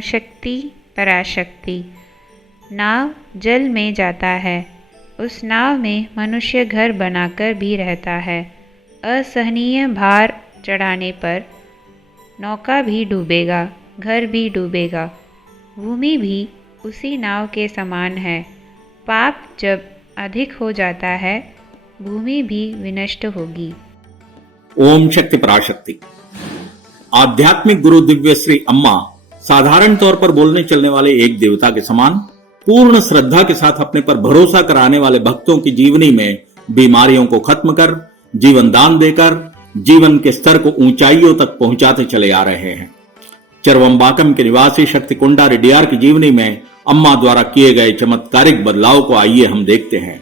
ओम शक्ति पराशक्ति। नाव जल में जाता है, उस नाव में मनुष्य घर बनाकर भी रहता है। असहनीय भार चढ़ाने पर नौका भी डूबेगा, घर भी डूबेगा। भूमि भी उसी नाव के समान है। पाप जब अधिक हो जाता है, भूमि भी विनष्ट होगी। ओम शक्ति पराशक्ति। आध्यात्मिक गुरु दिव्य श्री अम्मा साधारण तौर पर बोलने चलने वाले एक देवता के समान पूर्ण श्रद्धा के साथ अपने पर भरोसा कराने वाले भक्तों की जीवनी में बीमारियों को खत्म कर, जीवन दान देकर जीवन के स्तर को ऊंचाइयों तक पहुंचाते चले आ रहे हैं। चरवंबाकम के निवासी शक्ति कुंडा रेड्डियार की जीवनी में अम्मा द्वारा किए गए चमत्कारिक बदलाव को आइए हम देखते हैं।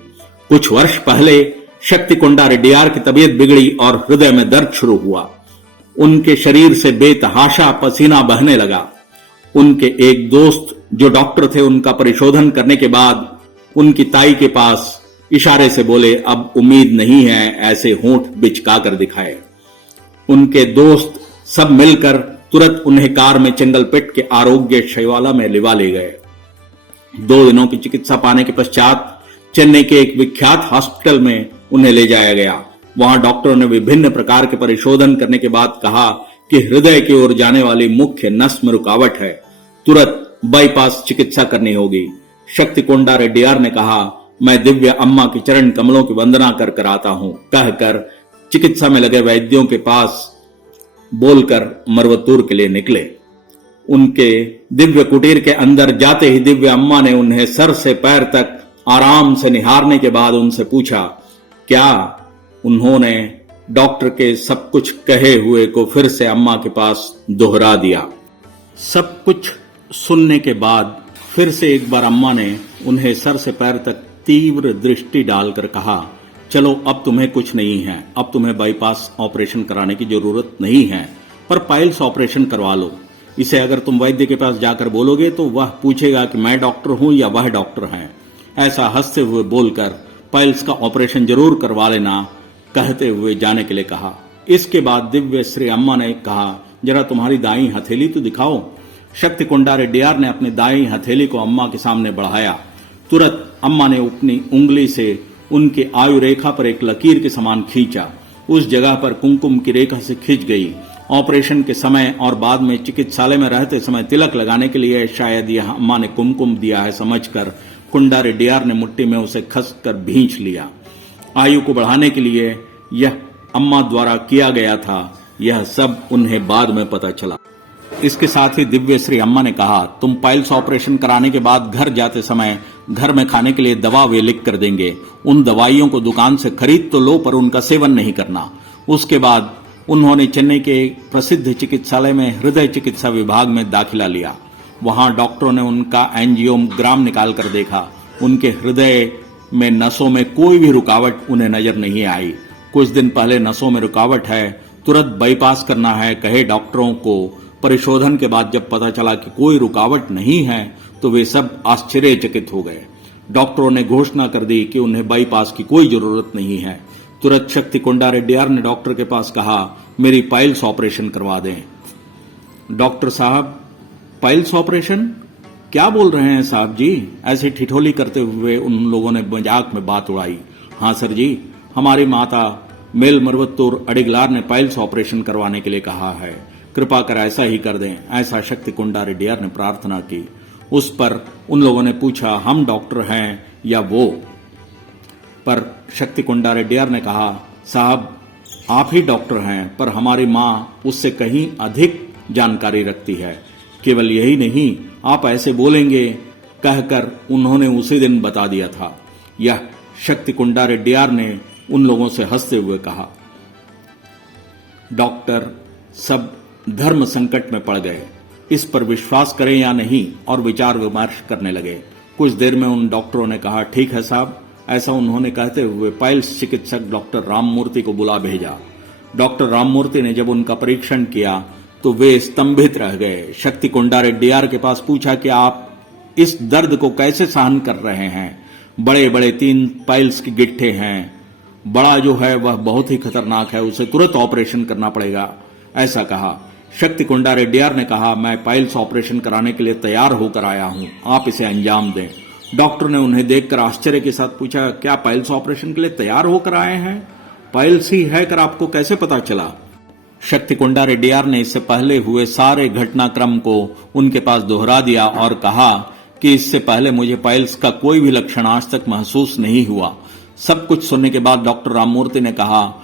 कुछ वर्ष पहले शक्ति कुंडा रेड्डियार की तबीयत बिगड़ी और हृदय में दर्द शुरू हुआ। उनके शरीर से बेतहाशा पसीना बहने लगा। उनके एक दोस्त जो डॉक्टर थे, उनका परिशोधन करने के बाद उनकी ताई के पास इशारे से बोले, अब उम्मीद नहीं है, ऐसे होंठ बिचका कर दिखाए। उनके दोस्त सब मिलकर तुरंत उन्हें कार में चंगलपेट के आरोग्य शैवाला में लिवा ले गए। 2 दिनों की चिकित्सा पाने के पश्चात चेन्नई के एक विख्यात हॉस्पिटल में उन्हें ले जाया गया। वहां डॉक्टरों ने विभिन्न प्रकार के परिशोधन करने के बाद कहा कि हृदय की ओर जाने वाली मुख्य नस में रुकावट है, तुरंत बाईपास चिकित्सा करनी होगी। शक्ति कुंडा रेड्डियार ने कहा, मैं दिव्य अम्मा के चरण कमलों की वंदना कर कर आता हूं, कहकर चिकित्सा में लगे वैद्यों के पास बोलकर मरवतूर के लिए निकले। उनके दिव्य कुटीर के अंदर जाते ही दिव्य अम्मा ने उन्हें सर से पैर तक आराम से निहारने के बाद उनसे पूछा, क्या उन्होंने डॉक्टर के सब कुछ कहे हुए को फिर से अम्मा के पास दोहरा दिया। सब कुछ सुनने के बाद फिर से एक बार अम्मा ने उन्हें सर से पैर तक तीव्र दृष्टि डालकर कहा, चलो अब तुम्हें कुछ नहीं है, अब तुम्हें बाईपास ऑपरेशन कराने की जरूरत नहीं है, पर पाइल्स ऑपरेशन करवा लो। इसे अगर तुम वैद्य के पास जाकर बोलोगे तो वह पूछेगा कि मैं डॉक्टर हूं या वह डॉक्टर है। ऐसा हंसते हुए बोलकर पाइल्स का ऑपरेशन जरूर करवा लेना, कहते हुए जाने के लिए कहा। इसके बाद दिव्य श्री अम्मा ने कहा, जरा तुम्हारी दाईं हथेली तो दिखाओ। शक्ति कुंडा रेड्डियार ने अपनी दाईं हथेली को अम्मा के सामने बढ़ाया। तुरंत अम्मा ने अपनी उंगली से उनकी आयु रेखा पर एक लकीर के समान खींचा। उस जगह पर कुमकुम की रेखा से खिंच गई। ऑपरेशन के समय और बाद में चिकित्सालय में रहते समय तिलक लगाने के लिए शायद यह अम्मा ने कुमकुम दिया है समझकर कुंडा रेड्डियार ने मुट्ठी में उसे खसकर भींच लिया। आयु को बढ़ाने के लिए यह अम्मा द्वारा किया गया था, यह सब उन्हें बाद में पता चला। इसके साथ ही दिव्य श्री अम्मा ने कहा, तुम पाइल्स ऑपरेशन कराने के बाद घर जाते समय घर में खाने के लिए दवा वे लिख कर देंगे। उन दवाइयों को दुकान से खरीद तो लो, पर उनका सेवन नहीं करना। उसके बाद उन्होंने चेन्नई के प्रसिद्ध चिकित्सालय में हृदय चिकित्सा विभाग में दाखिला लिया। वहां डॉक्टरों ने उनका एंजियोग्राम निकाल कर देखा। उनके हृदय में नसों में कोई भी रुकावट उन्हें नजर नहीं आई। कुछ दिन पहले नसों में रुकावट है, तुरंत बाईपास करना है कहे डॉक्टरों को। परिशोधन के बाद जब पता चला कि कोई रुकावट नहीं है तो वे सब आश्चर्यचकित हो गए। डॉक्टरों ने घोषणा कर दी कि उन्हें बाईपास की कोई जरूरत नहीं है। तुरंत शक्ति कुंडा रेड्डियार ने डॉक्टर के पास कहा, मेरी पाइल्स ऑपरेशन करवा दें। डॉक्टर साहब, पाइल्स ऑपरेशन क्या बोल रहे हैं साहब जी? ऐसे ठिठोली करते हुए उन लोगों ने मजाक में बात उड़ाई। हाँ सर जी, हमारी माता मेल मरवत्तूर अडिगलार ने पाइल्स ऑपरेशन करवाने के लिए कहा है, कृपा कर ऐसा ही कर दें, ऐसा शक्ति कुंडा रेड्डियार ने प्रार्थना की। उस पर उन लोगों ने पूछा, हम डॉक्टर हैं या वो? पर शक्ति कुंडा रेड्डियार ने कहा, साहब आप ही डॉक्टर हैं, पर हमारी माँ उससे कहीं अधिक जानकारी रखती है। केवल यही नहीं, आप ऐसे बोलेंगे कहकर उन्होंने उसी दिन बता दिया था। यह शक्ति कुंडा रेड्डियार ने उन लोगों से हंसते हुए कहा। डॉक्टर सब धर्म संकट में पड़ गए। इस पर विश्वास करें या नहीं, और विचार विमर्श करने लगे। कुछ देर में उन डॉक्टरों ने कहा, ठीक है साहब। ऐसा उन्होंने कहते हुए पाइल्स चिकित्सक डॉक्टर राममूर्ति को बुला भेजा। डॉक्टर राममूर्ति ने जब उनका परीक्षण किया तो वे स्तंभित रह गए। शक्ति कुंडा रेड्डियार के पास पूछा कि आप इस दर्द को कैसे सहन कर रहे हैं? बड़े बड़े 3 पाइल्स के गिट्ठे हैं, बड़ा जो है वह बहुत ही खतरनाक है, उसे तुरंत ऑपरेशन करना पड़ेगा, ऐसा कहा। शक्ति कुंडा रेड्डियार ने कहा, मैं पाइल्स ऑपरेशन कराने के लिए तैयार होकर आया हूं, आप इसे अंजाम दें। डॉक्टर ने उन्हें देखकर आश्चर्य के साथ पूछा, क्या पाइल्स ऑपरेशन के लिए तैयार होकर आए हैं? पाइल्स ही है कर आपको कैसे पता चला? शक्ति कुंडा रेड्डियार ने इससे पहले हुए सारे घटनाक्रम को उनके पास दोहरा दिया और कहा कि इससे पहले मुझे पाइल्स का कोई भी लक्षण आज तक महसूस नहीं हुआ। सब कुछ सुनने के बाद डॉक्टर राममूर्ति ने कहा,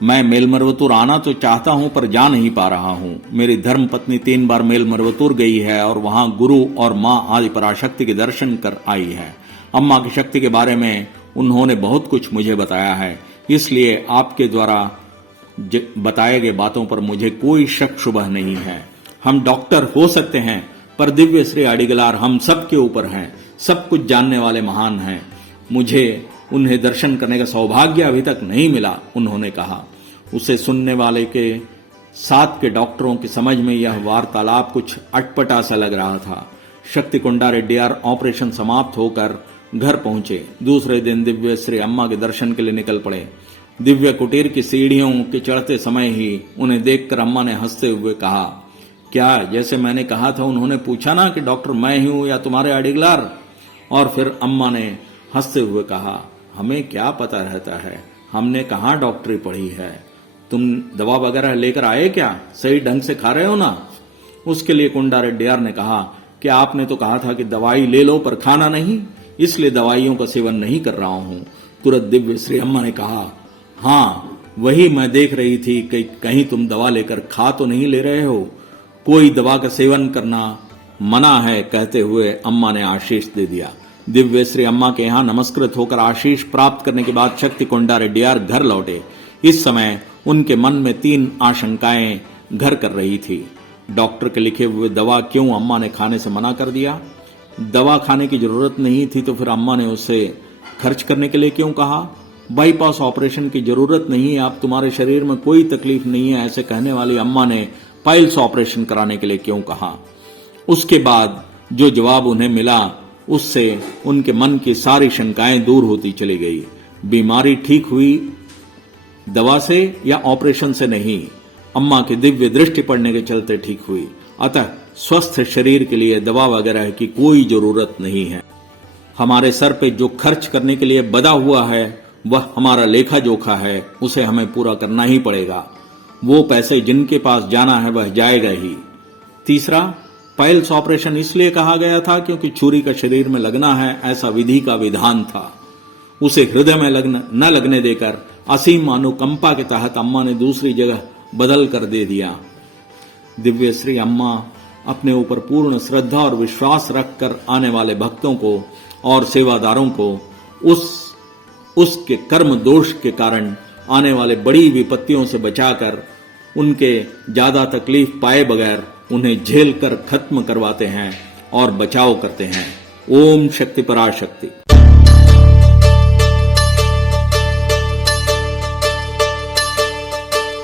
मैं मेलमरवतुर आना तो चाहता हूं पर जा नहीं पा रहा हूं। मेरी धर्मपत्नी 3 बार मेलमरवतुर गई है और वहां गुरु और मां आदि पराशक्ति के दर्शन कर आई है। अम्मा की शक्ति के बारे में उन्होंने बहुत कुछ मुझे बताया है, इसलिए आपके द्वारा बताए गए बातों पर मुझे कोई शक शुबह नहीं है। हम डॉक्टर हो सकते हैं पर दिव्य श्री अडिगलार हम सब के ऊपर हैं, सब कुछ जानने वाले महान हैं। मुझे उन्हें दर्शन करने का सौभाग्य अभी तक नहीं मिला, उन्होंने कहा। उसे सुनने वाले के साथ के डॉक्टरों की समझ में यह वार्तालाप कुछ अटपटा सा लग रहा था। शक्ति कुंडा रेड्डियार ऑपरेशन समाप्त होकर घर पहुंचे। दूसरे दिन दिव्य श्री अम्मा के दर्शन के लिए निकल पड़े। दिव्य कुटीर की सीढ़ियों के चढ़ते समय ही उन्हें देखकर अम्मा ने हंसते हुए कहा, क्या जैसे मैंने कहा था? उन्होंने पूछा ना कि डॉक्टर मैं ही हूं या तुम्हारे अडिगलार? और फिर अम्मा ने हंसते हुए कहा, हमें क्या पता रहता है, हमने कहाँ डॉक्टरी पढ़ी है। तुम दवा वगैरह लेकर आए क्या? सही ढंग से खा रहे हो ना? उसके लिए कुंडा रेड्डियार ने कहा कि आपने तो कहा था कि दवाई ले लो पर खाना नहीं, इसलिए दवाइयों का सेवन नहीं कर रहा हूं। तुरंत दिव्य श्री अम्मा ने कहा, हाँ वही मैं देख रही थी कि कहीं तुम दवा लेकर खा तो नहीं ले रहे हो। कोई दवा का सेवन करना मना है, कहते हुए अम्मा ने आशीष दे दिया। दिव्य श्री अम्मा के यहाँ नमस्कृत होकर आशीष प्राप्त करने के बाद शक्ति कुंडा रेड्डियार घर लौटे। इस समय उनके मन में 3 आशंकाएं घर कर रही थी। डॉक्टर के लिखे हुए दवा क्यों अम्मा ने खाने से मना कर दिया? दवा खाने की जरूरत नहीं थी तो फिर अम्मा ने उसे खर्च करने के लिए क्यों कहा? बाईपास ऑपरेशन की जरूरत नहीं है, आप तुम्हारे शरीर में कोई तकलीफ नहीं है, ऐसे कहने वाली अम्मा ने पाइल्स ऑपरेशन कराने के लिए क्यों कहा? उसके बाद जो जवाब उन्हें मिला उससे उनके मन की सारी शंकाएं दूर होती चली गई। बीमारी ठीक हुई दवा से या ऑपरेशन से नहीं, अम्मा की दिव्य दृष्टि पड़ने के चलते ठीक हुई। अतः स्वस्थ शरीर के लिए दवा वगैरह की कोई जरूरत नहीं है। हमारे सर पे जो खर्च करने के लिए बधा हुआ है वह हमारा लेखा जोखा है, उसे हमें पूरा करना ही पड़ेगा। वो पैसे जिनके पास जाना है वह जाएगा ही। तीसरा, पाइल्स ऑपरेशन इसलिए कहा गया था क्योंकि छुरी का शरीर में लगना है, ऐसा विधि का विधान था। उसे हृदय में न लगने देकर असीम अनुकंपा के तहत अम्मा ने दूसरी जगह बदल कर दे दिया। दिव्य श्री अम्मा अपने ऊपर पूर्ण श्रद्धा और विश्वास रखकर आने वाले भक्तों को और सेवादारों को उसके कर्म दोष के कारण आने वाले बड़ी विपत्तियों से बचाकर उनके ज्यादा तकलीफ पाए बगैर उन्हें झेल कर खत्म करवाते हैं और बचाव करते हैं। ओम शक्ति पराशक्ति।